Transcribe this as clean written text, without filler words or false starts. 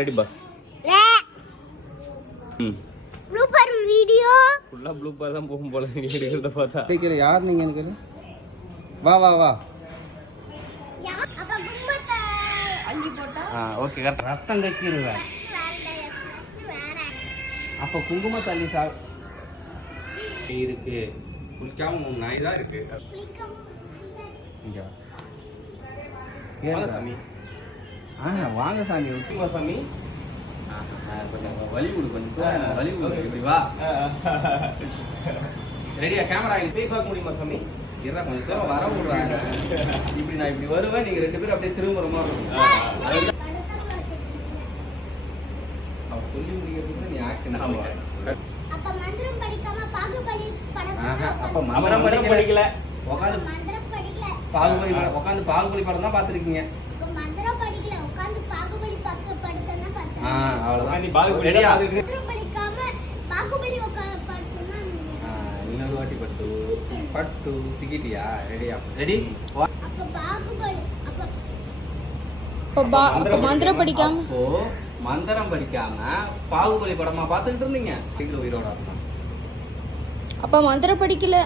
Ready boss. Blooper video ஃபுல்லா blooper தான் போகும் போல நீ எடுக்கிறத பார்த்தா. கேக்குற யார் நீங்க எனக்கு? வா வா வா. அப்ப கும்பத்த அள்ளி போட்டா ஓகே கரெக்ட். ரத்தம் கக்கிருவ. அப்ப குங்கும தள்ளி இருக்கு. குளிக்காம உன் நாய் தான் இருக்கு. இங்க வாங்க சாமி. வாங்க சாமி. விட்டுமா சாமி. கொஞ்சம் வலி கொடு, கொஞ்சம் வலி கொடு. இப்படி வா. ரெடியா? கேமரா போய் பார்க்க முடியுமா சாமி? இருடா கொஞ்சம் தூரம் வர விடுறாங்க. இப்படி நான் இப்படி வருவேன், நீங்க 2 பேரும் அப்படியே திரும்புற மாதிரி இருக்கும். அவர் சொல்லி முடிக்கிறதுக்கு நீ ஆக்ஷன். அப்ப மந்திரம் படிக்காம பாகுபலி படம். அப்ப மந்திரம் படிக்கல. உட்காந்து மந்திரம் படிக்கல. பாகுபலி படம் உட்காந்து பாகுபலி படம் தான் பாத்துருக்கீங்க. மந்திரம் படிக்கல, உட்காந்து பாகுபலி படத்தை தான் பார்த்தேன். அவ்வளவுதான். நீ பாகுபலி ரெடியா? மந்திரம் படிக்காம பாகுபலி படத்தை இன்னொரு வாட்டி பட்டு திக்கிட்டியா? ரெடியா? ரெடி? அப்ப பாகுபலி அப்ப மந்திரம் படிக்காம அப்போ மந்திரம் படிக்காம பாகுபலி படமா பாத்துக்கிட்டு இருந்தீங்க. உயிரோட அர்த்தம். அப்ப மந்திரம் படிக்கல.